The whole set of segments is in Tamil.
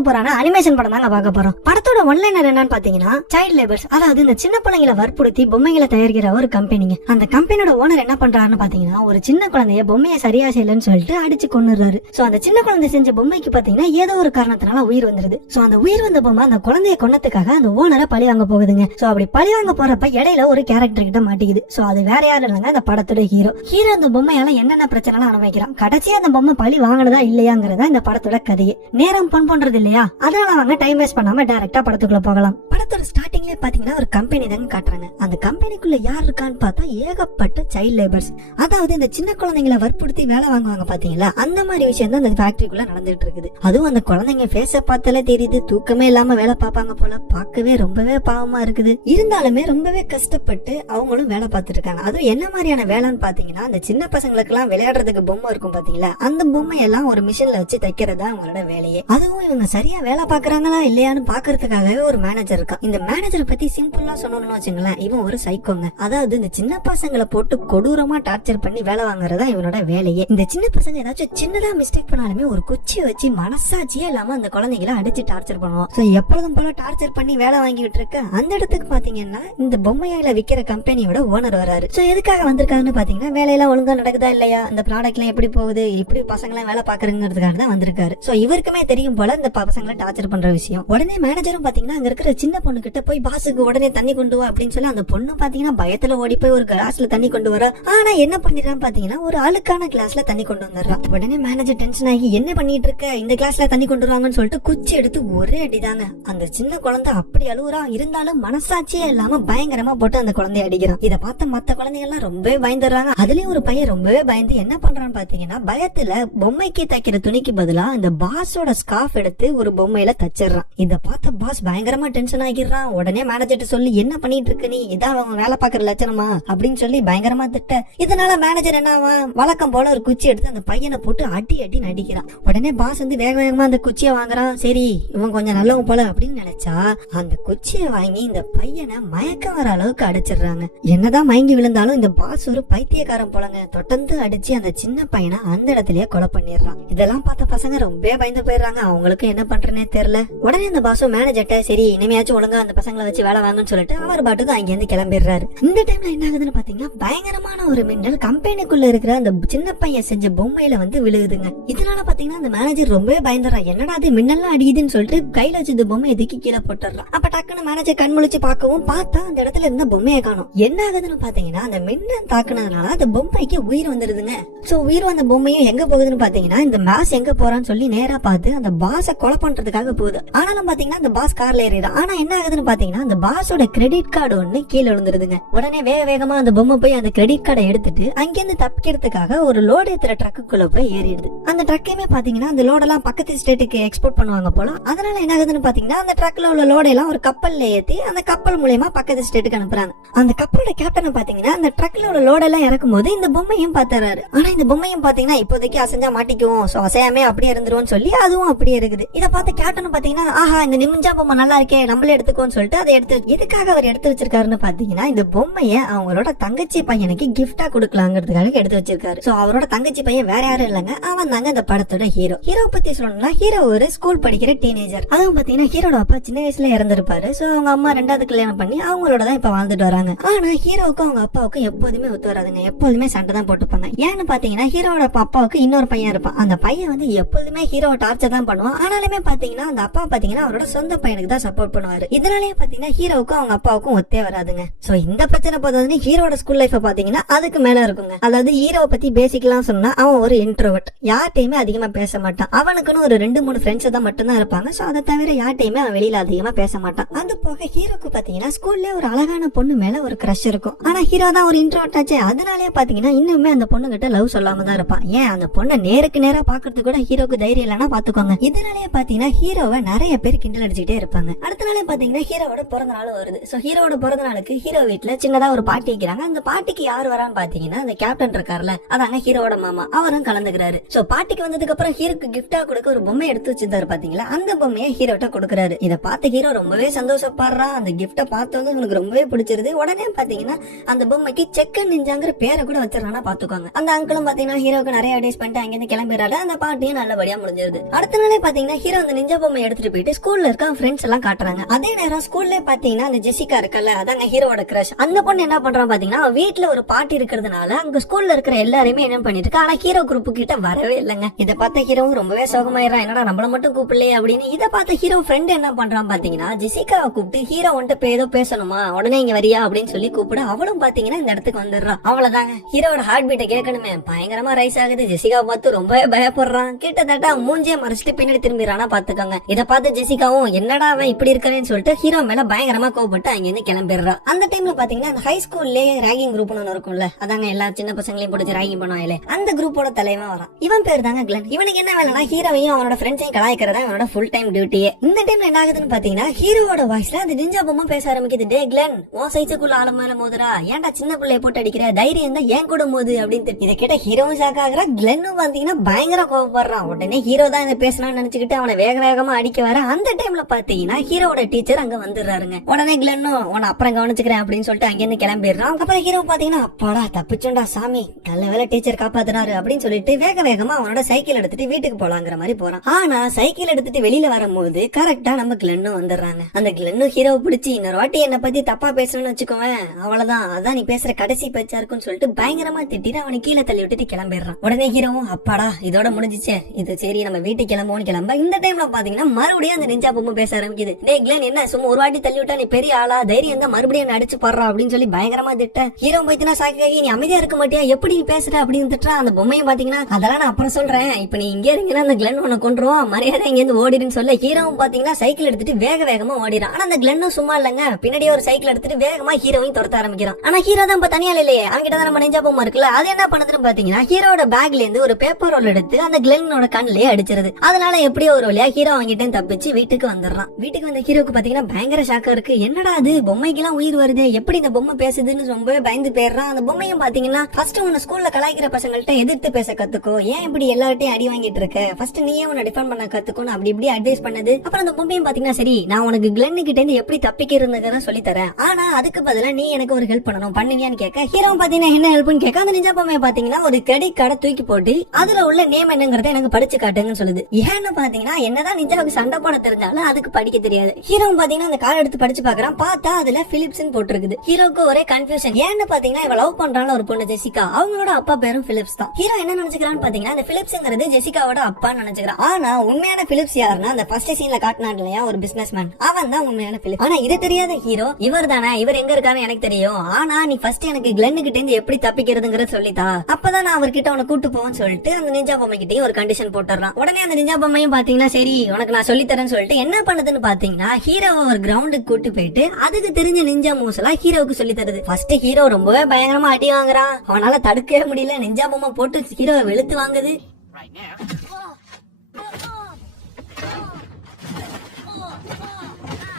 சூப்பரான அனிமேஷன் படம் தாங்க பார்க்க போறோம். படத்தோட ஒன்லைனர் என்னன்னு பாத்தீங்கன்னா சைல்ட் லேபர்ஸ், அதாவது இந்த சின்ன பிள்ளைங்களை வற்புறுத்தி பொம்மைகளை தயாரிக்கிற ஒரு கம்பெனிங்க. அந்த கம்பெனியோட ஓனர் என்ன பண்றாருன்னு பாத்தீங்கன்னா ஒரு சின்ன குழந்தைய பொம்மையை சரியா செய்யலன்னு சொல்லிட்டு அடிச்சு கொன்னுறாரு. சோ அந்த சின்ன குழந்தை செஞ்ச பொம்மைக்கு பாத்தீங்கன்னா ஏதோ ஒரு காரணத்தினால உயிர் வந்துருது. சோ அந்த உயிர் வந்த பொம்மை அந்த குழந்தைய கொன்னதுக்காக அந்த ஓனரை பழி வாங்க போகுதுங்க. சோ அப்படி பழி வாங்க போறப்ப இடையில ஒரு கேரக்டர் கிட்ட மாட்டிக்குது. சோ அது வேற யாரும் இல்லைங்க, அந்த படத்தோட ஹீரோ. ஹீரோ அந்த பொம்மையால என்னென்ன பிரச்சனை அனுபவிக்கிறான், கடைசியா அந்த பொம்மை பழி வாங்கினதா இல்லையாங்கிறதா இந்த படத்தோட கதையே. நேரம் பொன் பண்றது இல்லையா, அதனால அவங்க டைம் வேஸ்ட் பண்ணாம டைரக்டா படத்துக்குள்ள போகலாம். படத்தோட ஸ்டார்டிங்ல பாத்தீங்கன்னா ஒரு கம்பெனி தாங்க காட்டுறாங்க. அந்த கம்பெனிக்குள்ள யார் இருக்கான்னு பார்த்தா ஏகப்பட்ட சைல்ட் லேபர்ஸ், அதாவது இந்த சின்ன குழந்தைங்களை வற்புறுத்தி வேலை வாங்குவாங்க பாத்தீங்களா, அந்த மாதிரி விஷயம் தான் அந்த ஃபேக்டரிக்குள்ள நடந்துட்டு இருக்குது. அதுவும் அந்த குழந்தைங்க ஃபேஸ பார்த்தாலே தெரியுது, தூக்கமே இல்லாம வேலை பார்ப்பாங்க போல, பார்க்கவே ரொம்பவே பாவமா இருக்குது. இருந்தாலுமே ரொம்பவே கஷ்டப்பட்டு அவங்களும் வேலை பார்த்துட்டு இருக்காங்க. அதுவும் என்ன மாதிரியான வேலைன்னு பாத்தீங்கன்னா, அந்த சின்ன பசங்களுக்கு எல்லாம் விளையாடுறதுக்கு பொம்மை இருக்கும் பாத்தீங்களா, அந்த பொம்மை எல்லாம் ஒரு மிஷின்ல வச்சு தைக்கிறதா அவங்களோட வேலையே. அதுவும் இவங்க சரியா வேலை பாக்குறாங்களா இல்லையான்னு பாக்குறதுக்காகவே ஒரு மேனேஜர் இருக்கான். இந்த மேனேஜரை பத்தி சிம்பிளா சொல்லணும்னு வச்சுங்களேன், இவன் ஒரு சைக்கோங்க. அதாவது இந்த சின்ன பசங்களை போட்டு கொடூரமா டார்ச்சர் பண்ணி வேலை வாங்குறதா இவனோட வேலையே. இந்த சின்ன பசங்க ஏதாச்சும் சின்னதா மிஸ்டேக் பண்ணாலுமே ஒரு குச்சியை வச்சு மனசாட்சியே இல்லாம அந்த குழந்தைகளை அடிச்சு டார்ச்சர் பண்ணுவோம். சோ எப்பொழுதும் போல டார்ச்சர் பண்ணி வேலை வாங்கிட்டு இருக்க அந்த இடத்துக்கு பாத்தீங்கன்னா இந்த பொம்மையில விக்கிற கம்பெனியோட ஓனர் வராரு. சோ எதுக்காக வந்திருக்காருன்னு பாத்தீங்கன்னா, வேலையெல்லாம் ஒழுங்கா நடக்குதா இல்லையா, இந்த ப்ராடக்ட் எல்லாம் எப்படி போகுது, இப்படி பசங்க எல்லாம் வேலை பாக்குறதுக்காக தான் வந்திருக்காரு. சோ இவருக்குமே தெரியும் போல இந்த பசங்களை டார்ச்சர் பண்ற விஷயம். உடனே மேனேஜரும் பாத்தீங்கன்னா அங்க இருக்கிற சின்ன பொண்ணு கிட்ட போய் பாஸுக்கு உடனே தண்ணி கொண்டு வா அப்படின்னு சொல்லி அந்த பொண்ணு பாத்தீங்கன்னா பயத்துல ஓடி போய் ஒரு கிளாஸ்ல தண்ணி கொண்டு வர. ஆனா என்ன பண்ணிடுறான்னு பாத்தீங்கன்னா ஒரு அழுக்கான கிளாஸ்ல தண்ணி கொண்டு வந்துடுறான். உடனே மேனேஜர் டென்ஷன் ஆகி என்ன பண்ணிட்டு இருக்க, இந்த கிளாஸ்ல தண்ணி கொண்டு வருவாங்கன்னு சொல்லிட்டு குச்சி எடுத்து ஒரே அடிதாங்க. அந்த சின்ன குழந்தை அப்படி அழுகுறான், இருந்தாலும் மனசாட்சியே இல்லாம பயங்கரமா போட்டு அந்த குழந்தைய அடிக்கிறான். இதை பார்த்த மத்த குழந்தைங்க எல்லாம் ரொம்பவே பயந்துடுறாங்க. அதுலயும் ஒரு பையன் ரொம்பவே பயந்து என்ன பண்றான்னு பாத்தீங்கன்னா, பயத்துல பொம்மைக்கு தைக்கிற துணிக்கு பதிலா இந்த பாஸோட ஸ்கார்ஃப் எடுத்து ஒரு பொம்மையில தச்சிடுறான். இத பார்த்த பாஸ் பயங்கரமா டென்ஷன் ஆகிடுறான். உடனே மேனேஜர்ட்ட சொல்லி என்ன பண்ணிட்டு இருக்க நீ, இதான் அவங்க வேலை பாக்குற லட்சணமா அப்படின்னு சொல்லி பயங்கரமா திட்ட. இதனால மேனேஜர் என்ன வழக்கம் போல ஒரு குச்சி எடுத்து அந்த பையனை போட்டு அடி அடி நடிக்கிறான். உடனே பாஸ் வந்து வேக வேகமா அந்த குச்சியை வாங்குறான். சரி இவன் கொஞ்சம் நல்லவன் போல அப்படின்னு நினைச்சா அந்த குச்சியை வாங்கி இந்த பையனை மயக்கம் வர அளவுக்கு அடிச்சிடுறாங்க. என்னதான் மயங்கி விழுந்தாலும் இந்த பாஸ் ஒரு பைத்தியக்காரன் போலங்க, தொடர்ந்து அடிச்சு அந்த சின்ன பையனை அந்த இடத்துலயே கொலை பண்ணிடுறான். இதெல்லாம் பார்த்த பசங்க ரொம்ப பயந்து போயிடுறாங்க. அவங்களுக்கு என்ன பண்றேன்னே தெரியல. உடனே அந்த பாஸும் மேனேஜர்ட்ட சரி இனிமையாச்சும் ஒழுங்கா அந்த பசங்களை வச்சு வேலை வாங்கன்னு சொல்லிட்டு அவர் பாட்டுக்கு அங்க இருந்து கிளம்பிடுறாரு. இந்த டைம்ல என்ன ஆகுதுன்னு பாத்தீங்கன்னா, பயங்கரமான ஒரு மின்னல் கம்பெனிக்குள்ள இருக்கிற அந்த சின்ன பையன் செஞ்ச பொம்மையில வந்து விழுகுதுங்க. இதனால பாத்தீங்கன்னா அந்த மேனேஜர் ரொம்பவே பயந்துறான். என்னடா அது மின்னல்லாம் அடிக்குதுன்னு சொல்லிட்டு கையில வச்சு பொம்மையை எதுக்கி கீழே போட்டுறான். அப்ப டக்குன்னு மேனேஜர் கண் முழிச்சு பார்க்கவும் பார்த்தா அந்த இடத்துல இருந்த பொம்மையை காணும். என்ன ஆகுதுன்னு பாத்தீங்கன்னா, அந்த மின்னல் தாக்குனதுனால அந்த பொம்மைக்கு உயிர் வந்துருதுங்க. சோ உயிர் வந்த பொம்மையும் எங்க போகுதுன்னு பாத்தீங்கன்னா, இந்த பாஸ் எங்க போறான்னு சொல்லி நேரா பார்த்து அந்த பாஸை கொலை பண்றதுக்காக போகுது. ஆனாலும் பாத்தீங்கன்னா அந்த பாஸ் கார்ல ஏறிடும். ஆனா என்ன ஆகுதுன்னு பாத்தீங்கன்னா, அந்த பாஸோட கிரெடிட் கார்டு ஒண்ணு கீழே விழுந்துருதுங்க. உடனே வேக வேகமா அந்த பொம்மை போய் அந்த கிரெடிட் கார்டை எடுத்துட்டு அங்கிருந்து தப்பிக்கிறதுக்காக ஒரு லோடு ஏத்துற ட்ரக்குக்குள்ள போய் ஏறிடுது. அந்த ட்ரக்கையுமே பாத்தீங்கன்னா அந்த லோடெல்லாம் பக்கத்து ஸ்டேட்டுக்கு எக்ஸ்போர்ட் பண்ணுவாங்க போல. அதனால என்ன ஆகுதுன்னு பாத்தீங்கன்னா, அந்த ட்ரக்ல உள்ள லோடெல்லாம் ஒரு கப்பல்ல ஏத்தி அந்த கப்பல் மூலமா பக்கத்து ஸ்டேட்டுக்கு அனுப்புறாங்க. அந்த கப்பலோட கேப்டன் பாத்தீங்கன்னா அந்த ட்ரக்ல உள்ள லோடெல்லாம் இறக்கும் போது இந்த பொம்மையும் பாத்துறாரு. ஆனா இந்த பொம்மையும் பாத்தீங்கன்னா இப்போதைக்கு அசைஞ்சா மாட்டிக்குவோம், சோ அசையாமே அப்படியே இருந்துருவோம்னு சொல்லி அதுவும் அப்படியே இருக்குது. இதை பார்த்து கேப்டன் பாத்தீங்கன்னா ஆஹா இந்த நிமிஞ்சா பொம்மை நல்லா இருக்கே, நம்மளே எடுத்துக்கோன்னு சொல்லிட்டு அதை எடுத்து எதுக்காக அவர் எடுத்து வச்சிருக்காருன்னு பாத்தீங்கன்னா, இந்த பொம்மைய அவங்களோட தங்கச்சி பையனுக்கு கிஃப்டா கொடுக்கலாங்கிறதுக்காக எடுத்து வச்சிருக்காரு. சோ அவரோட தங்கச்சி பையன் வேற யாரும் இல்லங்க, அவன் தாங்க இந்த படத்தோட ஹீரோ. ஹீரோ பத்தி சொல்லணும்னா, ஹீரோ ஒரு ஸ்கூல் படிக்கிற டீனேஜர். அதுவும் பாத்தீங்கன்னா ஹீரோட அப்பா சின்ன வயசுல இறந்திருப்பாரு. சோ அவங்க அம்மா ரெண்டாவது கல்யாணம் பண்ணி அவங்களோட தான் இப்ப வாழ்ந்துட்டு வராங்க. ஆனா ஹீரோவுக்கும் அவங்க அப்பாவுக்கும் எப்போதுமே ஒத்து வராதுங்க, எப்போதுமே சண்டை தான் போட்டுப்பாங்க. ஏன்னு பாத்தீங்கன்னா, ஹீரோட அப்பாவுக்கு இன்னொரு பையன் இருப்பான். அந்த பையன் வந்து எப்போதுமே ஹீரோவை டார்ச்சர் தான் பண்ணுவான். ஆனாலுமே பாத்தீங்கன்னா அந்த அப்பா பாத்தீங்கன்னா அவரோட சொந்த பையனுக்கு தான் சப்போர்ட் பண்ணுவாரு. இதனாலேயே பாத்தீங்கன்னா ஹீரோவுக்கும் அவங்க அப்பாவுக்கும் ஒத்தே வராதுங்க. சோ இந்த பிரச்சனை பார்த்ததுன்னு ஹீரோட ஸ்கூல் லைஃப் பாத்தீங்கன்னா அதுக்கு மேல இருக்குங்க. அதாவது ஹீரோவை பத்தி பேசிக்கலாம் சொன்னா, அவன் ஒரு இன்ட்ரோவர்ட், யார்ட்டையுமே அதிகமா பேச மாட்டான். அவனுக்குன்னு ஒரு 2-3 ஃப்ரெண்ட்ஸ் தான் மட்டும்தான் இருப்பாங்க. சோ அதை தவிர யார்ட்டையுமே அவன் வெளியில அதிகமா பேச மாட்டான். அது போக ஹீரோக்கு பாத்தீங்கன்னா ஸ்கூல்ல ஒரு அழகான பொண்ணு மேல ஒரு கிரஷ் இருக்கும். ஆனா ஹீரோ தான் ஒரு இன்ட்ரோவர்ட் ஆச்சு. அதனாலே பாத்தீங்கன்னா இன்னுமே அந்த பொண்ணு கிட்ட லவ் சொல்லாம தான் இருப்பான். ஏன் அந்த பொண்ணை நேருக்கு நேரா பாக்குறது கூட ஹீரோக்கு தைரியம் இல்லைன்னா பாத்துக்கோங்க. இதனாலே பாத்தீங்கன்னா ஹீரோவை நிறைய பேர் கிண்டல் அடிச்சுட்டே இருப்பாங்க. அடுத்த நாளே பாத்தீங்கன்னா ஹீரோவோட பிறந்த நாள் வருது. சோ ஹீரோவோட பிறந்த நாளுக்கு ஹீரோ வீட்டுல சின்னதா ஒரு பார்ட்டி வைக்கிறாங்க. அந்த பார்ட்டிக்கு யார் வரான்னு பாத்தீங்கன்னா, அந்த கேப்டன் இருக்காருல, அதாங்க ஹீரோவோட மாமா, அவரும் கலந்துக்கிறாரு. சோ பார்ட்டிக்கு வந்ததுக்கு அப்புறம் ஹீரோக்கு கிஃப்டா கொடுக்க ஒரு பொம்மை எடுத்து வச்சிருந்தாரு பாத்தீங்களா, அந்த பொம்மையை ஹீரோட்ட கொடுக்குறாரு. இதை பார்த்து ஹீரோ ரொம்பவே சந்தோஷப்படுறா. அந்த கிஃப்ட பார்த்தது உங்களுக்கு ரொம்பவே பிடிச்சிருது. உடனே பாத்தீங்கன்னா அந்த பொம்மைக்கு செக்கன் நிஞ்சாங்கிற பேரை கூட வச்சிருக்கானா பாத்துக்கோங்க. அந்த அங்கிளும் பாத்தீங்கன்னா ஹீரோக்கு நிறைய அட்வைஸ் பண்ணிட்டு அங்கிருந்து கிளம்பிடுறாரு. அந்த பார்ட்டியும் நல்லபடியா முடிஞ்சிருது. அடுத்த நாளே பாத்தீங்கன்னா ஹீரோ அந்த நிஞ்சா பொம்மை எடுத்துட்டு போயிட்டு ஸ்கூல்ல இருக்க ஃப்ரெண்ட்ஸ் எல்லாம் காட்டுறாங்க. அதே நேரம் ஸ்கூல்ல பாத்தீங்கன்னா அந்த ஜெசிகா இருக்கல, அதாங்க ஹீரோட கிரஷ். அந்த பொண்ணு என்ன பண்றான் பாத்தீங்கன்னா வீட்டுல ஒரு பார்ட்டி இருக்கிறதுனால அங்க ஸ்கூல்ல இருக்கிற எல்லாருமே என்ன பண்ணிட்டு இருக்கா, ஆனா ஹீரோ குரூப் கிட்ட வரவே இல்லைங்க. இதை பார்த்த ஹீரோ ரொம்பவே சோகமாயிரான், என்னடா நம்மள மட்டும் கூப்பிடலையே அப்படின்னு. இதை பார்த்த ஹீரோ ஃப்ரெண்ட் என்ன பண்றான் பாத்தீங்கன்னா ஜெசிகாவை கூப்பிட்டு ஹீரோ வந்துட்டு ஏதோ பேசணுமா, உடனே இங்க வரியா அப்படின்னு சொல்லி கூப்பிட அவளும் பாத்தீங்கன்னா இந்த இடத்துக்கு வந்துடுறான். அவ்வளவுதாங்க, ஹீரோட ஹார்ட் பீட்டை கேட்கணுமே பயங்கரமா ரைஸ் ஆகுது. ஜெசிகாவை பார்த்து ரொம்பவே பயப்படுறான். கிட்டத்தட்ட மூஞ்சிய மறைச்சிட்டு பின்னாடி திரும்பிறானா பாத்துக்கோங்க. இதை பார்த்து ஜெசிகாவும் என்னடா அவன் இப்படி இருக்கிறேன்னு சொல்லிட்டு ஹீரோ மேல பயங்கரமா கோவப்பட்டு அங்க இருந்து கிளம்பிடுறா. அந்த டைம்ல பாத்தீங்கன்னா அந்த ஹை ஸ்கூல்லேயே ராகிங் குரூப் ஒன்னு இருக்கும்ல, அதாங்க எல்லா சின்ன பசங்களையும் பிடிச்சி ராகிங் பண்ணுவாங்களே, அந்த குரூப்போட தலைவன் வரான். இவன் பேர் தாங்க கிளன். இவனுக்கு என்ன வேலைனா ஹீரோவையும் அவனோட ஃப்ரெண்ட்ஸையும் கலாய்க்கிறதா இவனோட ஃபுல் டைம் டியூட்டியே. இந்த டைம்ல என்ன ஆகுதுன்னு பாத்தீங்கன்னா ஹீரோவோட வாய்ஸ்ல அந்த நிஞ்சா பொம்மை பேச ஆரம்பிக்குது. டே கிளன், உன் சைஸுக்குள்ள ஆள மேல மோதுரா, ஏன்டா சின்ன பிள்ளைய போட்டு அடிக்கிற, தைரியம் தான் ஏன் கூட மோது அப்படின்னு. இதை கேட்ட ஹீரோவும் ஷாக் ஆகுறா. கிளன்னும் பாத்தீங்கன்னா பயங்கர கோவப்படுறான். உடனே ஹீரோ தான் இதை பேசணும்னு நினைச்சுக்கிட்டு அவனை வேக வேகமா அடிக்க வர அந்த டைம்ல பாத்தீங்கன்னா ஹீரோட டீச்சர் அங்க வந்துடுறாருங்க. உடனே கிளன்னும் உன்னை அப்புறம் கவனிச்சுக்கிறேன் அப்படின்னு சொல்லிட்டு அங்க இருந்து கிளம்பிடுறான். அப்புறம் ஹீரோ பாத்தீங்கன்னா அப்பாடா தப்பிச்சோண்டா சாமி, நல்ல வேலை டீச்சர் காப்பாத்துறாரு அப்படின்னு சொல்லிட்டு வேக வேகமா அவனோட சைக்கிள் எடுத்துட்டு வீட்டுக்கு போலாங்கிற மாதிரி போறான். ஆனா சைக்கிள் எடுத்துட்டு வெளியில வரும்போது கரெக்டா நம்ம கிளன்னும் வந்துடுறாங்க. அந்த கிளன்னும் ஹீரோ பிடிச்சி இன்னொரு வாட்டி என்ன பத்தி தப்பா பேசணும்னு வச்சுக்கோவேன், அவ்வளவுதான், அதான் நீ பேசுற கடைசி பேச்சா இருக்குன்னு சொல்லிட்டு பயங்கரமா திட்டிட்டு அவனை கீழே தள்ளி விட்டுட்டு கிளம்பிடுறான். உடனே ஹீரோவும் அப்பாடா இதோட முடிஞ்சிச்சே, இது சரி நம்ம வீட்டுக்கு கிளம்புவோம் கிளம்ப. இந்த டைம்ல பாத்தீங்கன்னா மறுபடியும் அந்த நிஞ்சா பொம்மை பேச ஆரம்பிக்குது. டே கிளன், என்ன சும்மா ஒரு வாட்டி தள்ளி விட்டா நீ பெரிய ஆளா, தைரியம் தான் மறுபடியும் அடிச்சு படுறா அப்படின்னு சொல்லி பயங்கரமா திட்ட. ஹீரோ பாத்தீங்கன்னா சாக்காகி நீ அமைதியா இருக்க மாட்டியா, எப்படி நீ பேசுற அப்படின்னு திட்டா. அந்த பொம்மையை பாத்தீங்கன்னா அதெல்லாம் நான் அப்புறம் சொல்றேன், இப்ப நீ இங்கே இருங்கன்னா அந்த கிளன் உன்னை கொண்டுருவோம், மரியாதை இங்க இருந்து ஓடிடுன்னு சொல்ல ஹீரோவும் பாத்தீங்கன்னா சைக்கிள் எடுத்துட்டு வேக வேகமா ஓடிறான். ஆனா அந்த கிளன்னும் சும்மா இல்லங்க, பின்னாடியே ஒரு சைக்கிள் எடுத்துட்டு வேகமா ஹீரோவையும் துரத்த ஆரம்பிக்கிறான். ஆனா ஹீரோ தான் இப்ப தனியால இல்லையே, அவங்கிட்ட தான் நம்ம நிஞ்சா பொம்மை இருக்குல்ல, அது என்ன பண்ணுதுன்னு பாத்தீங்கன்னா ஹீரோட பேக்ல இருந்து ஒரு பேப்பர் ரோல் எடுத்து அந்த கிளன்னோட கண்ணிலே அடிச்சிருது. அதனால எப்படியோ ஒரு வழியா ஹீரோ அவங்கிட்ட தப்பிச்சு வீட்டுக்கு வந்துடுறான். வீட்டுக்கு வந்த ஹீரோக்கு பாத்தீங்கன்னா பயங்கர ஷாக்கா இருக்கு. என்னடா அது பொம்மைக்கு எல்லாம் உயிர் வருது, எப்படி இந்த பொம்மை பேசுதுன்னு ரொம்பவே பயந்து போயிடுறான். அந்த பொம்மையும் பாத்தீங்கன்னா ஃபர்ஸ்ட் உன்னை ஸ்கூல்ல கலாய்க்கிற பசங்கள்ட்ட எதிர்த்து பேச கத்துக்கோ, ஏன் இப்படி எல்லார்ட்டையும் அடி வாங்கிட்டு இருக்க, ஃபர்ஸ்ட் நீயே உன்னை டிஃபெண்ட் பண்ண கத்துக்கணும் அப்படி இப்படி அட்வைஸ் பண்ணது. அப்புறம் அந்த பொம்மையும் பாத்தீங்கன்னா சரி நான் உனக்கு கிளன்னு கிட்ட இருந்து எப்படி தப்பிக்கிறதுன்னு சொல்லி தரேன், ஆனா அதுக்கு பதிலா நீ எனக்கு ஒரு ஹெல்ப் பண்ணணும், பண்ணுவியான்னு கேட்க ஹீரோ பாத்தீங்கன்னா என்ன ஹெல்ப்னு கேட்க அந்த நிஞ்சா பொம்மையை பாத்தீங்கன்னா ஒரு கிரெடிட் கார்டை தூக்கி போட்டு அதுல உள்ள நேம் என்னங்கறத எனக்கு படிச்சு காட்டுங்கன்னு சொல்லுது. ஏன்னு பாத்தீங்கன்னா என்னதான் நிஞ்சாவுக்கு சண்டை போட தெரிஞ்சாலும் அதுக்கு படிக்க தெரியாது. ஹீரோ பாத்தீங்கன்னா அந்த கார்டு எடுத்து படிச்சு பாக்குறான். பார்த்தா அதுல பிலிப்ஸ் போட்டுருக்குது. ஹீரோக்கு ஒரே கன்ஃபியூஷன். ஏன்னு பாத்தீங்கன்னா இவ லவ் பண்றான ஒரு பொண்ணு ஜெசிகா, அவங்களோட அப்பா பேரும் பிலிப்ஸ் தான். ஹீரோ என்ன நினைச்சுக்கிறான்னு பாத்தீங்கன்னா அந்த பிலிப்ஸ்ங்கிறது ஜெசிகாவோட அப்பான்னு நினைச்சுக்கிறான். ஆனா உண்மையான பிலிப்ஸ் யாருன்னா அந்த ஃபர்ஸ்ட் சீன்ல காட்டினான் இல்லையா ஒரு பிசினஸ் மேன், அவன் தான் உண்மையான பிலிப்ஸ். ஆனா இது தெரியாத ஹீரோ இவர் தானே, இவர் எங்க இருக்கான்னு எனக்கு தெரியும், ஆனா நீ ஃபர்ஸ்ட் எனக்கு கிளன்னு கிட்ட இருந்து எப்படி தப்பிக்கிறதுங்கறத சொல்லித்தா, அப்பதான் நான் அவர்கிட்ட அவனை கூட்டு போவேன்னு சொல்லிட்டு அந்த நிஞ்சா பொம்மை கிட்டயும் ஒரு கண்டிஷன் போட்டுறான். உடனே அந்த நிஞ்சா பொம்மையும் பாத்தீங்கன்னா சரி உனக்கு நான் சொல்லி தரேன்னு சொல்லிட்டு என்ன பண்ணுதுன்னு பாத்தீங்கன்னா ஹீரோவை ஒரு கிரவுண்டுக்கு கூட்டு போயிட்டு அதுக்கு தெரிஞ்ச நிஞ்சா மூவ்ஸ் எல்லாம் ஹீரோவுக்கு சொல்லி தருது. ஃபர்ஸ்ட் ஹீரோ ரொம்பவே பயங்கரமா அடி வாங்குறான், அவனால தடுக்கவே முடியல, நிஞ்சா பொம்மை போட்டு ஹீரோவை வெளுத்து வாங்குது.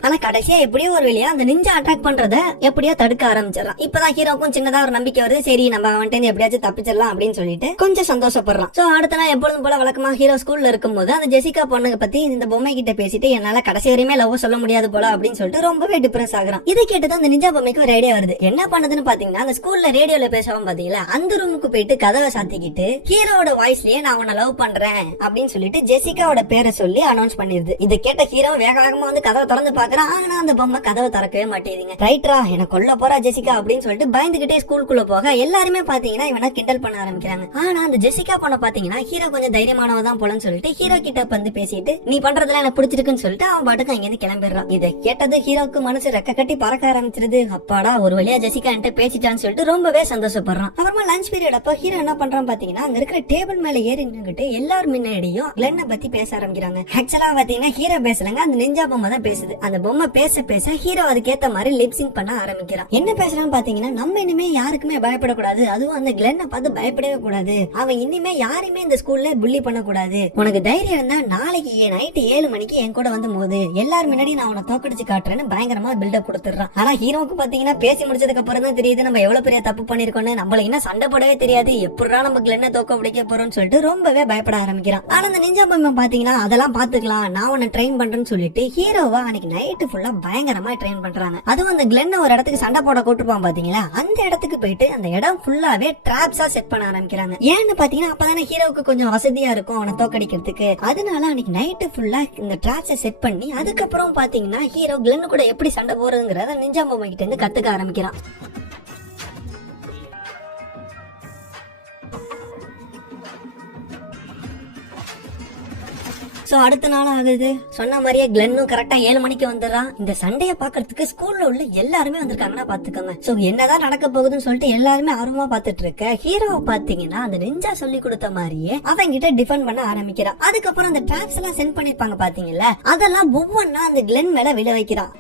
ஆனா கடைசியா எப்படியோ ஒரு வழியா அந்த நிஞ்சா அட்டாக் பண்றத எப்படியோ தடுக்க ஆரம்பிச்சிடறான். இப்பதான் ஹீரோக்கும் சின்னதா ஒரு நம்பிக்கை வருது, சரி நம்ம அவன்கிட்ட எப்படியாச்சும் தப்பிச்சிடலாம் அப்படின்னு சொல்லிட்டு கொஞ்சம் சந்தோஷப்படுறான். சோ அடுத்த நாள் எப்பொழுதும் போல வழக்கமா ஹீரோ ஸ்கூல்ல இருக்கும் போது அந்த ஜெசிகா பொண்ணுங்க பத்தி இந்த பொம்மை கிட்ட பேசிட்டு என்னால கடைசி வரையுமே லவ் சொல்ல முடியாது போல அப்படின்னு சொல்லிட்டு ரொம்பவே டிப்ரெஸ் ஆகுறான். இதை கேட்டுதான் அந்த நிஞ்சா பொம்மைக்கு ஒரு ஐடியா வருது. என்ன பண்ணுதுன்னு பாத்தீங்கன்னா அந்த ஸ்கூல்ல ரேடியோல பேசவும் பாத்தீங்களா அந்த ரூமுக்கு போயிட்டு கதவை சாத்திக்கிட்டு ஹீரோட வாய்ஸ்லயே நான் உன்னை லவ் பண்றேன் அப்படின்னு சொல்லிட்டு ஜெசிகாவோட பேரை சொல்லி அனௌன்ஸ் பண்ணிருது. இதை கேட்ட ஹீரோ வேக வேகமா வந்து கதவை திறந்து பாக்குறான். ஆனா அந்த பொம்மை கதவை திறக்கவே மாட்டேங்குதுங்க. ரைட்ரா என்ன கொல்ல போறா ஜெசிகா அப்படின்னு சொல்லிட்டு பயந்துகிட்டே ஸ்கூலுக்குள்ள போக எல்லாருமே பாத்தீங்கன்னா இவனை கிண்டல் பண்ண ஆரம்பிக்கிறாங்க. ஆனா அந்த ஜெசிகா பொண்ண பாத்தீங்கன்னா ஹீரோ கொஞ்சம் தைரியமானவதான் போலன்னு சொல்லிட்டு ஹீரோ கிட்ட வந்து பேசிட்டு நீ பண்றதெல்லாம் எனக்கு பிடிச்சிருக்குன்னு சொல்லிட்டு அவன் பாட்டுக்கு அங்க இருந்து கிளம்பிடுறான். இதை கேட்டது ஹீரோக்கு மனசு ரெக்க கட்டி பறக்க ஆரம்பிச்சிருது. அப்பாடா ஒரு வழியா ஜெசிகா என்கிட்ட பேசிட்டான்னு சொல்லிட்டு ரொம்பவே சந்தோஷப்படுறான். அப்புறமா லஞ்ச் பீரியட் அப்போ ஹீரோ என்ன பண்றான் பாத்தீங்கன்னா அங்க இருக்கிற டேபிள் மேல ஏறி நின்னுகிட்டு எல்லாரும் முன்னாடியும் கிளென்னை பத்தி பேச ஆரம்பிக்கிறாங்க. ஆக்சுவலா பாத்தீங்கன்னா ஹீரோ பேசலங்க, அந்த நிஞ்சா பொம்மை தான் பேசுது. அந்த பொம்மை பேச பேச ஹீரோ அதுக்கேத்த மாதிரி லிப்சிங் பண்ண ஆரம்பிக்கிறான். என்ன பேசுறான்னு பாத்தீங்கன்னா நம்ம இனிமே யாருக்குமே பயப்படக்கூடாது, அதுவும் அந்த கிளென்னை பார்த்து பயப்படவே கூடாது, அவன் இனிமே யாருமே இந்த ஸ்கூல்ல புள்ளி பண்ண கூடாது, உனக்கு தைரியம் இருந்தா நாளைக்கு நைட்டு 7 மணிக்கு என் கூட வந்து போது எல்லாரும் முன்னாடி நான் உன்னை தோக்கடிச்சு காட்டுறேன்னு பயங்கரமா பில்டப் கொடுத்துறான். ஆனா ஹீரோக்கு பாத்தீங்கன்னா பேசி முடிச்சதுக்கு அப்புறம் தான் தெரியுது நம்ம எவ்வளவு பெரிய தப்பு பண்ணிருக்கோம்னு. நம்மள என்ன சண்டை போடவே தெரியாது, எப்படா நம்ம கிளென்னை தோக்க பிடிக்க போறோம்னு சொல்லிட்டு ரொம்பவே பயப்பட ஆரம்பிக்கிறான். ஆனா அந்த நிஞ்சா பொம்மை பாத்தீங்கன்னா அதெல்லாம் பாத்துக்கலாம், நான் உன்னை ட்ரெயின் பண்றேன்னு சொல்லிட்டு ஹீரோவா அன்னைக்கு நைட் நைட்டு ஃபுல்லா பயங்கரமா ட்ரெயின் பண்றாங்க. அதுவும் அந்த கிளென் ஒரு இடத்துக்கு சண்டை போட கூட்டிருப்பான் பாத்தீங்களா, அந்த இடத்துக்கு போயிட்டு அந்த இடம் ஃபுல்லாவே டிராப்ஸா செட் பண்ண ஆரம்பிக்கிறாங்க. ஏன்னு பாத்தீங்கன்னா அப்பதானே ஹீரோவுக்கு கொஞ்சம் வசதியா இருக்கும் அவனை தோக்கடிக்கிறதுக்கு. அதனால அன்னைக்கு நைட்டு ஃபுல்லா இந்த டிராப்ஸை செட் பண்ணி அதுக்கப்புறம் பாத்தீங்கன்னா ஹீரோ கிளென் கூட எப்படி சண்டை போறதுங்கிறத நிஞ்சா பொம்மை கிட்ட இருந்து கத்துக்க ஆரம்பிக்கிறான். சோ அடுத்த நாள் ஆகுது. சொன்ன மாதிரியே கிளென்னும் கரெக்டா 7 மணிக்கு வந்துடுறான். இந்த சண்டைய பாக்குறதுக்கு ஸ்கூல்ல உள்ள எல்லாருமே வந்திருக்காங்கன்னா பாத்துக்கோங்க. சோ என்னதான் நடக்க போகுதுன்னு சொல்லிட்டு எல்லாருமே ஆர்வமா பாத்துட்டு இருக்க ஹீரோவை பாத்தீங்கன்னா அந்த நிஞ்சா சொல்லி கொடுத்த மாதிரியே அவங்க கிட்ட டிஃபெண்ட் பண்ண ஆரம்பிக்கிறான். அதுக்கப்புறம் அந்த டிராப்ஸ் எல்லாம் சென்ட் பண்ணிருப்பாங்க பாத்தீங்கல்ல, அதெல்லாம் ஒவ்வொன்னா அந்த கிளென் மேல விழ வைக்கிறான்.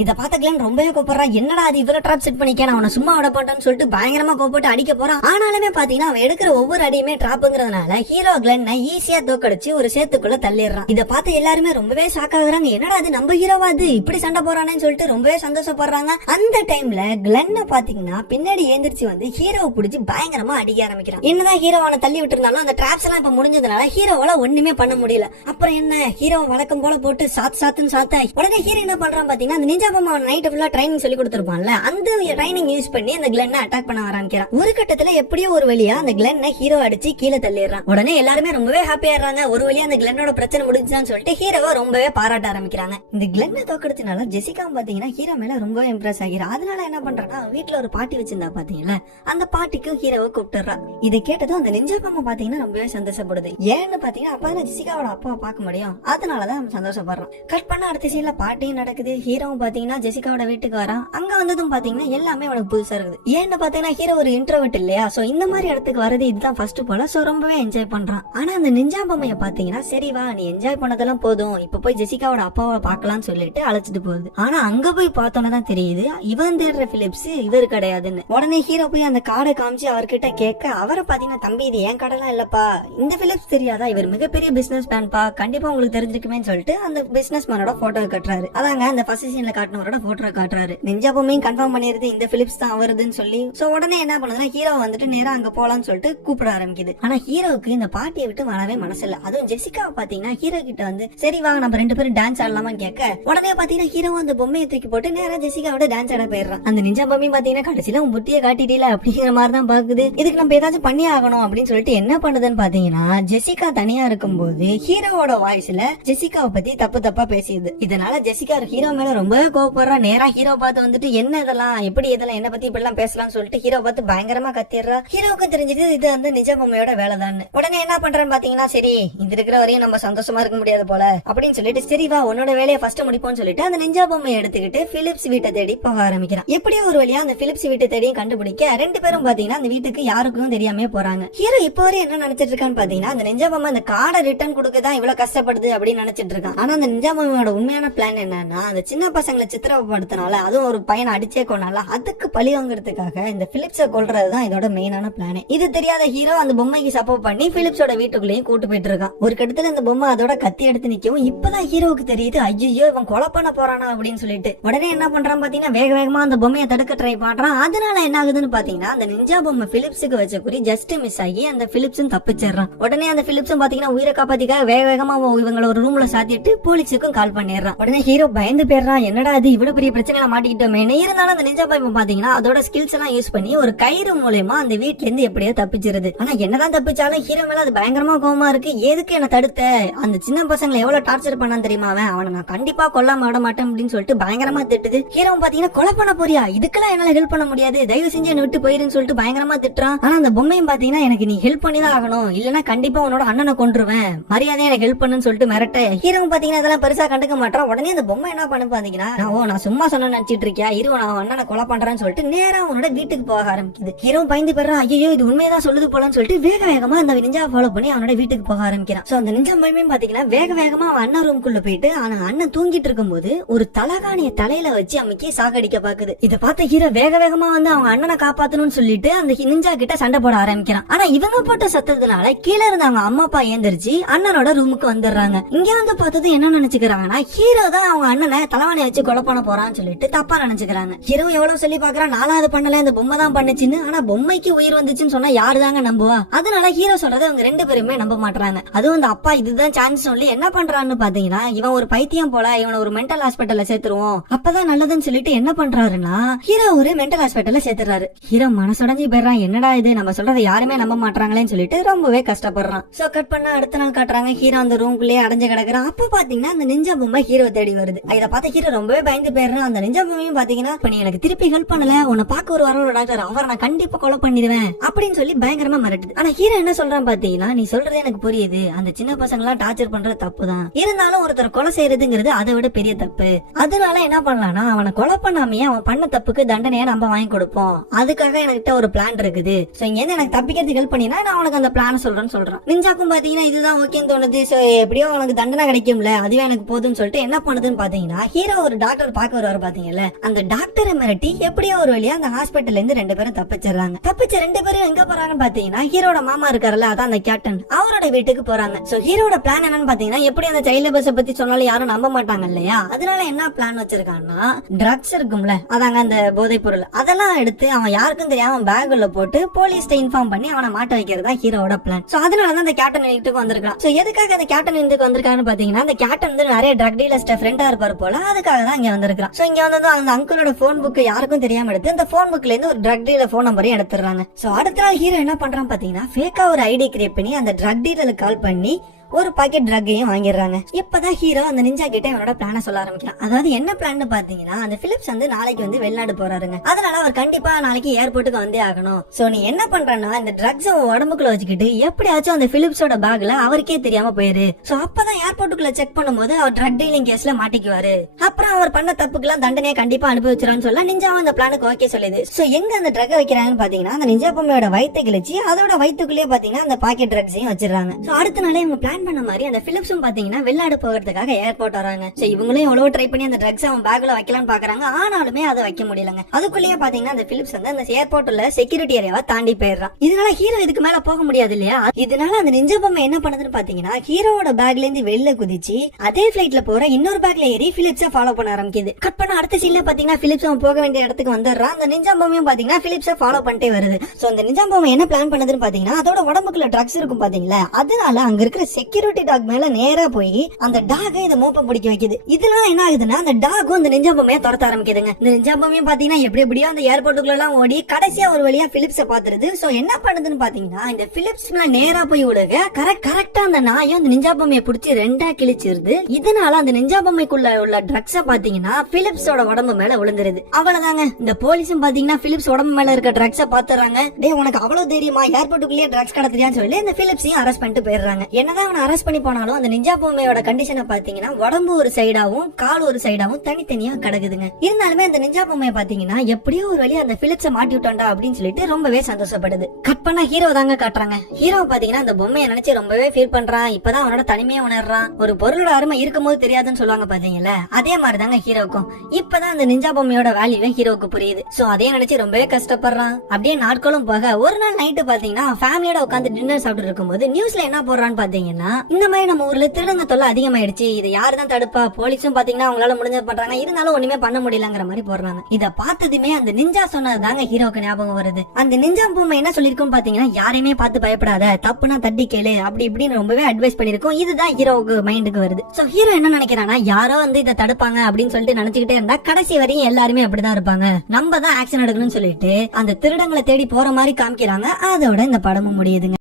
இத பார்த்த கிளென் ரொம்பவே கோபப்படுறா. என்னடா அது இவ்வளவு ட்ராப் செட் பண்ணிக்க, நான் அவனை சும்மா விட போட்டேன்னு சொல்லிட்டு பயங்கரமா கோபப்பட்டு அடிக்க போறான். ஆனாலுமே பாத்தீங்கன்னா அவன் எடுக்கிற ஒவ்வொரு அடியுமே டிராப்ங்கிறதுனால ஹீரோ கிளென்னை ஈஸியா தோக்கடிச்சு ஒரு சேத்துக்குள்ள தள்ளிடுறான். இத பார்த்து எல்லாருமே ரொம்பவே ஷாக் ஆகுறாங்க. என்னடா அது நம்ம ஹீரோவா அது இப்படி சண்டை போறானேன்னு சொல்லிட்டு ரொம்பவே சந்தோஷப்படுறாங்க. அந்த டைம்ல கிளென்னை பாத்தீங்கன்னா பின்னாடி ஏந்திரிச்சு வந்து ஹீரோவை பிடிச்சி பயங்கரமா அடிக்க ஆரம்பிக்கிறான். என்னதான் ஹீரோவான தள்ளி விட்டுருந்தாலும் அந்த டிராப்ஸ் எல்லாம் இப்ப முடிஞ்சதுனால ஹீரோவால ஒண்ணுமே பண்ண முடியல. அப்புறம் என்ன, ஹீரோ வழக்கம் போல போட்டு சாத்துன்னு சாத்த உடனே ஹீரோ என்ன பண்றான் பாத்தீங்கன்னா அந்த நிஞ்சா பொம்மை நைட் ஃபுல்லா ட்ரைனிங் சொல்லி கொடுத்திருப்பான்ல, அந்த ட்ரைனிங் யூஸ் பண்ணி அந்த கிளென்னை அட்டாக் பண்ண ஆரம்பிக்கிறான். ஒரு கட்டத்துல எப்படியோ ஒரு வழியா அந்த கிளென்னை ஹீரோ அடிச்சு கீழே தள்ளிடுறான். உடனே எல்லாருமே ரொம்பவே ஹாப்பியா இருக்காங்க. ஒரு வழியா அந்த கிளென்னோட பிரச்சனை முடிஞ்சான்னு சொல்லிட்டு ஹீரோவை ரொம்பவே பாராட்ட ஆரம்பிக்கிறாங்க. இந்த கிளென்னை தோக்கடிச்சனால ஜெசிகா பாத்தீங்கன்னா ஹீரோ மேல ரொம்பவே இம்ப்ரெஸ் ஆகிறா. அதனால என்ன பண்றான்னா வீட்டுல ஒரு பாட்டி வச்சிருந்தா பாத்தீங்களா, அந்த பாட்டிக்கும் ஹீரோவை கூப்பிட்டுறா. இதை கேட்டதும் அந்த நிஞ்சா பொம்மை பாத்தீங்கன்னா ரொம்பவே சந்தோஷப்படுது. ஏன்னு பாத்தீங்கன்னா அப்பதான் ஜெசிகாவோட அப்பாவை பார்க்க முடியும், அதனாலதான் சந்தோஷப்படுறான். கட் பண்ண அடுத்த சீன்ல பாட்டியும் நடக்குது. ஹீரோவும் பாத்தீங்கன்னா ஜெசிகாவோட வீட்டுக்கு வரான். அங்க வந்ததும் பாத்தீங்கன்னா எல்லாமே அவனுக்கு புதுசா இருக்குது. ஏன்னு பாத்தீங்கன்னா ஹீரோ ஒரு இன்ட்ரோவர்ட் இல்லையா, சோ இந்த மாதிரி இடத்துக்கு வரது இதுதான் ஃபர்ஸ்ட் போல. சோ ரொம்பவே என்ஜாய் பண்றான். ஆனா அந்த நிஞ்சா பொம்மைய பாத்தீங்கன்னா சரி வா நீ என்ஜாய் பண்ணதெல்லாம் போதும், இப்ப போய் ஜெசிகாவோட அப்பாவை பாக்கலாம்னு சொல்லிட்டு அழைச்சிட்டு போகுது. ஆனா அங்க போய் பார்த்தோன்னு தான் தெரியுது இவன் தேடுற பிலிப்ஸ் இவர் கிடையாதுன்னு. உடனே ஹீரோ போய் அந்த கார்டை காமிச்சு அவர்கிட்ட கேட்க அவரை பாத்தீங்கன்னா தம்பி இது என் கடலாம் இல்லப்பா, இந்த பிலிப்ஸ் தெரியாதா, இவர் மிகப்பெரிய பிசினஸ் மேன்பா, கண்டிப்பா உங்களுக்கு தெரிஞ்சுக்குமே சொல்லிட்டு அந்த பிசினஸ் மேனோட போட்டோ கட்டுறாரு. அதாங்க அந்த ஃபர்ஸ்ட் சீன்ல காட்டினவரோட போட்டோ காட்டுறாரு. நிஞ்சா பொம்மையும் கன்ஃபார்ம் பண்ணிருது இந்த பிலிப்ஸ் தான் வருதுன்னு சொல்லி. சோ உடனே என்ன பண்ணுதுன்னா ஹீரோ வந்துட்டு நேரா அங்க போலான்னு சொல்லிட்டு கூப்பிட ஆரம்பிக்குது. ஆனா ஹீரோவுக்கு இந்த பாட்டியை விட்டு வரவே மனசு இல்ல. அதுவும் ஜெசிகாவை பாத்தீங்கன்னா ஹீரோ கிட்ட வந்து சரி வாங்க நம்ம 2 பேரும் டான்ஸ் ஆடலாமான்னு கேட்க உடனே பாத்தீங்கன்னா ஹீரோ அந்த பொம்மையை தூக்கி போட்டு நேரா ஜெசிகாவோட டான்ஸ் ஆட போயிடுறான். அந்த நிஞ்சா பொம்மையும் பாத்தீங்கன்னா கடைசியில உன் புத்தியை காட்டிட்டீல அப்படிங்கிற மாதிரி தான் பாக்குது. இதுக்கு நம்ம ஏதாச்சும் பண்ணி ஆகணும் அப்படின்னு சொல்லிட்டு என்ன பண்ணுதுன்னு பாத்தீங்கன்னா ஜெசிகா தனியா இருக்கும்போது ஹீரோவோட வாய்ஸ்ல ஜெசிகாவை பத்தி தப்பா பேசியது. இதனால ஜெசிகா ஹீரோ மேல ரொம்பவே கோவப்படுறா. நேரா ஹீரோ பார்த்து வந்துட்டு என்ன இதெல்லாம் எப்படி இதெல்லாம் என்ன பத்தி இப்படி எல்லாம் பேசலாம்னு சொல்லிட்டு ஹீரோ பார்த்து பயங்கரமா கத்திடுறா. ஹீரோவுக்கு தெரிஞ்சுட்டு இது வந்து நிஜ பொம்மையோட வேலைதான். உடனே என்ன பண்றான்னு பாத்தீங்கன்னா சரி இது இருக்கிற வரையும் நம்ம சந்தோஷமா இருக்க முடியாது போல அப்படின்னு சொல்லிட்டு சரி வா உன்னோட வேலையை ஃபர்ஸ்ட் முடிப்போம்னு சொல்லிட்டு அந்த நிஞ்சா பொம்மையை எடுத்துக்கிட்டு பிலிப்ஸ் வீட்டை தேடி போக ஆரம்பிக்கிறான். எப்படியோ ஒரு வழியா அந்த பிலிப்ஸ் வீட்டை தேடியும் கண்டுபிடிக்க 2 பேரும் பாத்தீங்கன்னா அந்த வீட்டுக்கு யாருக்கும் தெரியாம போறாங்க. ஹீரோ இப்போ வரை என்ன நினைச்சிட்டு இருக்கான்னு பாத்தீங்கன்னா அந்த நிஞ்சா பொம்மை அந்த கார்டை ரிட்டர்ன் கொடுக்கதான் இவ்வளவு கஷ்டப்படுது அப்படின்னு நினைச்சிட்டு இருக்கான். ஆனா அந்த நிஞ்சா பொம்மையோட உண்மையான பிளான் என்னன்னா அந்த சின்ன பசங்களை சித்திரப்படுத்தினால அதுவும் ஒரு பையனை அடிச்சே கொண்டால அதுக்கு பழி வாங்குறதுக்காக இந்த பிலிப்ஸை கொல்றதுதான் இதோட மெயினான பிளான். இது தெரியாத ஹீரோ அந்த பொம்மைக்கு சப்போர்ட் பண்ணி பிலிப்ஸோட வீட்டுக்குள்ளேயும் கூட்டு போயிட்டு இருக்கான். ஒரு கட்டத்துல இந்த பொம்மை அதோட கத்தி எடுத்து நிக்கவும் இப்பதான் ஹீரோவுக்கு தெரியுது ஐயோ இவன் கொலை பண்ண போறானா அப்படின்னு சொல்லிட்டு உடனே என்ன பண்றான் பாத்தீங்கன்னா வேகமா அந்த பொம்மையை தடுக்க ட்ரை பண்றான். அதனால என்ன ஆகுதுன்னு பாத்தீங்கன்னா அந்த நிஞ்சா பொம்மை பிலிப்ஸுக்கு வச்ச குறி ஜஸ்ட் மிஸ் ஆகி அந்த பிலிப்ஸும் தப்பிச்சிடறான். உடனே அந்த பிலிப்ஸும் பாத்தீங்கன்னா உயிரை காப்பாத்திக்காக வேகமா இவங்களை ஒரு ரூம்ல சாத்திட்டு போலீஸுக்கும் கால் பண்ணிடுறான். உடனே ஹீரோ பயந்து போயிடுறான். என்னடா அது இவ்வளவு பெரிய பிரச்சனை மாட்டிக்கிட்டோமே. இருந்தாலும் அந்த நிஞ்சா பொம்மை பாத்தீங்கன்னா அதோட ஸ்கில்ஸ் எல்லாம் யூஸ் பண்ணி ஒரு கயிறு மூலமா அந்த வீட்ல இருந்து எப்படியோ தப்பிச்சிருது. ஆனா என்னதான் தப்பிச்சாலும் ஹீரோ மேல அது பயங்கரமா கோவமா இருக்கு. எதுக்கு என்ன தடுத்த, அந்த சின்ன பசங்களை எவ்வளவு டார்ச்சர் பண்ணான்னு தெரியுமா, அவனை நான் கண்டிப்பா கொல்லாம விட மாட்டேன் அப்படின்னு சொல்லிட்டு பயங்கரமா திட்டுது. ஹீரோ பாத்தீங்கன்னா கொலை பண்ண போறியா, இதுக்கெல்லாம் என்னால ஹெல்ப் பண்ண முடியாது, தயவு செஞ்சு என்ன விட்டு போயிருன்னு சொல்லிட்டு பயங்கரமா திட்டுறான். ஆனா அந்த பொம்மையும் பாத்தீங்கன்னா எனக்கு நீ ஹெல்ப் பண்ணி தான் ஆகணும், இல்லன்னா கண்டிப்பா உன்னோட அண்ணனை கொன்றுவேன், மரியாதையா எனக்கு ஹெல்ப் பண்ணுன்னு சொல்லிட்டு மிரட்ட ஹீரோ பாத்தீங்கன்னா அதெல்லாம் பெருசா கண்டுக்க மாட்டான். உடனே அந்த பொம்மை என்ன பண்ணு பாத்தீங்கன்னா நான் சும்மா சொன்ன நினைச்சிட்டு இருக்கியா, இரு நான் அண்ணனை கொலை பண்றேன்னு சொல்லிட்டு நேரா அவனோட வீட்டுக்கு போக ஆரம்பிக்குது. ஹீரோ பயந்து போயிடுறான். ஐயோ இது உண்மையதான் சொல்லுது போலன்னு சொல்லிட்டு வேகமா அந்த நிஞ்சா ஃபாலோ பண்ணி அவனோட வீட்டுக்கு போக ஆரம்பிக்கிறான். சோ அந்த நிஞ்சா பொம்மையும் பாத்தீங்கன்னா வேகமா அவன் அண்ணன் ரூம்குள்ள போயிட்டு அண்ணன் தூங்கிட்டு இருக்கும்போது ஒரு தலகாணிய தலையில வச்சு அமைக்கி சாகடிக்க பாக்குது. இத பார்த்த ஹீரோ வேகமா வந்து அவங்க அண்ணனை காப்பாத்தணும்னு சொல்லிட்டு அந்த நிஞ்சா கிட்ட சண்டை போட ஆரம்பிக்கிறான். ஆனா இவங்க போட்ட சத்தத்தினால கீழே இருந்த அவங்க அம்மா அப்பா ஏந்திரிச்சு அண்ணனோட ரூமுக்கு வந்துடுறாங்க. இங்க வந்து பார்த்தது என்ன நினைச்சுக்கிறாங்கன்னா ஹீரோ தான் அவங்க அண்ணனை தலவாணி வச்சு கொலை பண்ண போறான்னு சொல்லிட்டு தப்பா நினைச்சுக்கிறாங்க. ஹீரோ எவ்வளவு சொல்லி பாக்குறான், நாலாவது பண்ணல இந்த பொம்மை தான் பண்ணுச்சுன்னு. ஆனா பொம்மைக்கு உயிர் வந்துச்சுன்னு சொன்னா யாரு தாங்க நம்புவா? அதனால ஹீரோ சொல்றதை அவங்க 2 பேருமே நம்ப மாட்டாங்க. அதுவும் இந்த அப்பா இதுதான் சான்ஸ் சொல்லி என்ன பண்றான்னு பாத்தீங்கன்னா, இவன் ஒரு பைத்தியம் போல, இவனை ஒரு மென்டல் ஹாஸ்பிட்டல்ல சேர்த்துருவோம், அப்பதான் நல்லதுன்னு சொல்லிட்டு என்ன பண்றாருன்னா ஹீரோ ஒரு மென்டல் ஹாஸ்பிட்டல்ல சேர்த்துறாரு. ஹீரோ மனசுடைஞ்சு போயிடுறான். என்னடா இது, நம்ம சொல்றதை யாருமே நம்ப மாட்டாங்களேன்னு சொல்லிட்டு ரொம்பவே கஷ்டப்படுறான். சோ கட் பண்ண அடுத்த நாள் காட்டுறாங்க, ஹீரோ அந்த ரூம்குள்ளேயே அடைஞ்சு கிடக்குறான். அப்ப பாத்தீங்கன்னா அந்த நிஞ்சா பொம்மை ஹீரோ தேடி வருது. இதை பார்த்த ஹீரோ ரொம்பவே பயந்து போயிடுறான். அந்த நிஞ்சா பொம்மையும் பாத்தீங்கன்னா, இப்ப நீ எனக்கு திருப்பி ஹெல்ப் பண்ணல, உன்னை பார்க்க ஒரு வர டாக்டர், அவரை நான் கண்டிப்பா கொலை பண்ணிடுவேன் அப்படின்னு சொல்லி பயங்கரமா மிரட்டுது. ஆனா ஹீரோ என்ன சொல்றான் பாத்தீங்கன்னா, நீ சொல்றது எனக்கு புரியுது, அந்த சின்ன பசங்க எல்லாம் டார்ச்சர் பண்றது தப்பு தான், இருந்தாலும் ஒருத்தர் கொலை செய்யறதுங்கிறது அதை விட பெரிய தப்பு. அதனால என்ன பண்ணலாம்னா, அவனை கொலை பண்ணாமையே அவன் பண்ண தப்புக்கு தண்டனையை நம்ம வாங்கி கொடுப்போம். அதுக்காக என்கிட்ட ஒரு பிளான் இருக்குது. சோ இங்க இருந்து எனக்கு தப்பிக்கிறதுக்கு ஹெல்ப் பண்ணினா நான் உனக்கு அந்த பிளான் சொல்றேன்னு சொல்றான். நிஞ்சாக்கும் பாத்தீங்கன்னா இதுதான் ஓகேன்னு தோணுது. சோ எப்படியோ உனக்கு தண்டனை கிடைக்கும்ல, அதுவே எனக்கு போதுன்னு சொல்லிட்டு என்ன பண்ணுதுன்னு பாத்தீங்கன்னா, ஹீரோ ஒரு டாக்டர் பார்க்க வருவாரு பாத்தீங்கல்ல, அந்த டாக்டரை மிரட்டி எப்படியோ ஒரு வழியா அந்த ஹாஸ்பிட்டல்ல இருந்து 2 பேரும் தப்பிச்சிடறாங்க. தப்பிச்ச 2 பேரும் எங்க போறாங்கன்னு பாத்தீங்கன்னா, ஹீரோட மாமா இருக்காருல்ல, அதான் அந்த கேப்டன், அவரோட வீட்டுக்கு போறாங்க. சோ ஹீரோட பிளான் என்னன்னு பாத்தீங்கன்னா, எப்படி அந்த சைல்ட் லேபர்ஸ் பத்தி சொன்னாலும் யாரும் நம்ப மாட்டாங்க இல்லையா, அதனால என்ன பிளான் வச்சிருக்கான்னா, ட்ரக்ஸ் இருக்கும்ல, அதாங்க அந்த போதைப் பொருள், அதெல்லாம் எடுத்து அவன் யாருக்கும் தெரியாம பேக்குள்ள போட்டு போலீஸ்ட இன்ஃபார்ம் பண்ணி அவனை மாட்ட வைக்கிறதா ஹீரோட பிளான். சோ அதனாலதான் அந்த கேப்டன் வீட்டுக்கு வந்திருக்கான். சோ எதுக்காக அந்த கேப்டன் வீட்டுக்கு வந்திருக்கான்னு பாத்தீங்கன்னா, அந்த கேப்டன் வந்து நிறைய ட்ரக் டீலர்ஸ்ட ஃப்ரெண்டா இருப்பாரு போல, அதுக்காக தான் இங்க வந்திருக்கான். சோ இங்க வந்து அந்த அங்கிளோட போன் புக் யாருக்கும் தெரியாம எடுத்து அந்த போன் புக்ல இருந்து ஒரு ட்ரக் டீலர் போன் நம்பரையும் எடுத்துறாங்க. சோ அடுத்த நாள் ஹீரோ என்ன பண்றான் பாத்தீங்கன்னா, ஃபேக்கா ஒரு ஐடி கிரியேட் பண்ணி அந்த ட்ரக் டீலருக்கு கால் பண்ணி ஒரு பாக்கெட் ட்ரக்கையும் வாங்கிடுறாங்க. இப்பதான் ஹீரோ அந்த நிஞ்சா கிட்ட இவனோட பிளான சொல்ல ஆரம்பிக்கிறான். அதாவது என்ன பிளான் பாத்தீங்கன்னா, அந்த பிலிப்ஸ் வந்து நாளைக்கு வந்து வெளிநாடு போறாருங்க. அதனால அவர் கண்டிப்பா நாளைக்கு ஏர்போர்ட்டுக்கு வந்தே ஆகணும். சோ நீ என்ன பண்றன்னா, இந்த ட்ரக்ஸ் உடம்புக்குள்ள வச்சுக்கிட்டு எப்படியாச்சும் அந்த பிலிப்ஸோட பேக்ல அவருக்கே தெரியாம போயிரு. சோ அப்பதான் ஏர்போர்ட்டுக்குள்ள செக் பண்ணும்போது அவர் ட்ரக் டீலிங் கேஸ்ல மாட்டிக்குவாரு. அப்புறம் அவர் பண்ண தப்புக்கெல்லாம் தண்டனையை கண்டிப்பா அனுபவிச்சிரான்னு சொல்ல நிஞ்சாவும் அந்த பிளானுக்கு ஓகே சொல்லுது. சோ எங்க அந்த ட்ரக் வைக்கிறாங்கன்னு பாத்தீங்கன்னா, அந்த நிஞ்சா பொம்மையோட வயித்தை கிழிச்சு அதோட வயிற்றுக்குள்ளேயே பாத்தீங்கன்னா அந்த பாக்கெட் ட்ரக்ஸையும் வச்சிடறாங்க. சோ அடுத்த நாளே இவங்க பிளான் பண்ண மாதிரி அந்த பிலிப்ஸும் பாத்தீங்கன்னா வெளிநாடு போகிறதுக்காக ஏர்போர்ட் வராங்க. சோ இவங்களும் எவ்வளவு ட்ரை பண்ணி அந்த ட்ரக்ஸ் அவன் பேக்ல வைக்கலாம்னு பாக்குறாங்க. ஆனாலுமே அதை வைக்க முடியலங்க. அதுக்குள்ளேயே பாத்தீங்கன்னா அந்த பிலிப்ஸ் வந்து அந்த ஏர்போர்ட்ல செக்யூரிட்டி ஏரியாவை தாண்டி போயிடுறான். இதனால ஹீரோ இதுக்கு மேல போக முடியாது இல்லையா. இதனால அந்த நிஞ்சா பொம்மை என்ன பண்ணுதுன்னு பாத்தீங்கன்னா, ஹீரோவோட பேக்ல இருந்து வெளில குதிச்சு அதே பிளைட்ல போற இன்னொரு பேக்ல ஏறி பிலிப்ஸை ஃபாலோ பண்ண ஆரம்பிக்குது. கட் பண்ண அடுத்த சீன்ல பாத்தீங்கன்னா பிலிப்ஸ் அவன் போக வேண்டிய இடத்துக்கு வந்துடுறான். அந்த நிஞ்சா பொம்மையும் பாத்தீங்கன்னா பிலிப்ஸை ஃபாலோ பண்ணிட்டே வருது. சோ அந்த நிஞ்சா பொம்மை என்ன பிளான் பண்ணுதுன்னு பாத்தீங்கன்னா, அதோட உடம்புக்குள்ள ட்ரக்ஸ் இருக்கும் பாத்தீங்களா, அதனால அங்க இருக்கிற செக்யூரிட்டி டாக் மேல நேரா போய் அந்த டாக இத மோப்பம் பிடிக்க வைக்குது. இதனால என்ன ஆகுதுன்னா, அந்த டாகும் அந்த நிஞ்சா பொம்மையை துரத்த ஆரம்பிக்குதுங்க. இந்த நிஞ்சா பொம்மையும் பாத்தீங்கன்னா எப்படியோ அந்த ஏர்போர்ட்டுக்குள்ள எல்லாம் ஓடி கடைசியா ஒரு வழியா பிலிப்ஸை பாத்துருது. சோ என்ன பண்ணுதுன்னு பாத்தீங்கன்னா, இந்த பிலிப்ஸ் மேல நேரா போய் விடுக கரெக்டா அந்த நாயும் அந்த நிஞ்சா பொம்மையை பிடிச்சி 2ஆ கிழிச்சிருது. இதனால அந்த நிஞ்சா பொம்மைக்குள்ள உள்ள ட்ரக்ஸ பாத்தீங்கன்னா பிலிப்ஸோட உடம்பு மேல விழுந்துருது. அவ்வளவுதாங்க. இந்த போலீஸும் பாத்தீங்கன்னா பிலிப்ஸ் உடம்பு மேல இருக்க ட்ரக்ஸ பாத்துறாங்க. டேய் உனக்கு அவ்வளவு தெரியுமா, ஏர்போர்ட்டுக்குள்ளேயே ட்ரக்ஸ் கடத்துறியான்னு சொல்லி இந்த பிலிப்ஸையும் அரெஸ்ட் பண்ணிட்டு போயிடுறாங்க. என்னதான் அவனை அரெஸ்ட் பண்ணி போனாலும் அந்த நிஞ்சா பொம்மையோட கண்டிஷனை பாத்தீங்கன்னா உடம்பு ஒரு சைடாவும் கால் ஒரு சைடாவும் தனித்தனியா கிடக்குதுங்க. இருந்தாலுமே அந்த நிஞ்சா பொம்மையை பாத்தீங்கன்னா எப்படியோ ஒரு வழியா அந்த பிலிப்ஸை மாட்டி விட்டான்டா அப்படின்னு சொல்லிட்டு ரொம்பவே சந்தோஷப்படுது. கட் பண்ணா ஹீரோ தாங்க காட்டுறாங்க. ஹீரோ பாத்தீங்கன்னா அந்த பொம்மையை நினைச்சு ரொம்பவே ஃபீல் பண்றான். இப்பதான் அவனோட தனிமையை உணர்றான். ஒரு பொருளோட அருமை இருக்கும் போது தெரியாதுன்னு சொல்லுவாங்க பாத்தீங்களா, அதே மாதிரிதாங்க ஹீரோக்கும் இப்பதான் அந்த நிஞ்சா பொம்மையோட வேல்யூவே ஹீரோக்கு புரியுது. சோ அதே நினைச்சு ரொம்பவே கஷ்டப்படுறான். அப்படியே நாட்களும் போக ஒரு நாள் நைட்டு பாத்தீங்கன்னா ஃபேமிலியோட உட்காந்து டின்னர் சாப்பிட்டு இருக்கும்போது நியூஸ்ல என்ன போடுறான்னு பாத்தீங்கன்னா, இந்த மாதிரி நம்ம ஊர்ல திருடங்க தொல்லை அதிகமாயிடுச்சு, இதை யாருதான் தடுப்பா, போலீஸும் பாத்தீங்கன்னா அவங்களால முடிஞ்சது பண்றாங்க, இருந்தாலும் ஒண்ணுமே பண்ண முடியலங்கிற மாதிரி போடுறாங்க. இத பார்த்ததுமே அந்த நிஞ்சா சொன்னதுதாங்க ஹீரோக்கு ஞாபகம் வருது. அந்த நிஞ்சா பொம்மை என்ன சொல்லிருக்கும் பாத்தீங்கன்னா, யாரையுமே பார்த்து பயப்படாத, தப்புனா தட்டி கேளு, அப்படி இப்படின்னு ரொம்பவே அட்வைஸ் பண்ணிருக்கோம். இதுதான் ஹீரோவுக்கு மைண்டுக்கு வருது. சோ ஹீரோ என்ன நினைக்கிறானா, யாரோ வந்து இதை தடுப்பாங்க அப்படின்னு சொல்லிட்டு நினைச்சுக்கிட்டே இருந்தா கடைசி வரையும் எல்லாருமே அப்படிதான் இருப்பாங்க, நம்ம தான் ஆக்சன் எடுக்கணும்னு சொல்லிட்டு அந்த திருடங்களை தேடி போற மாதிரி காமிக்கிறாங்க. அதோட இந்த படமும் முடியுதுங்க.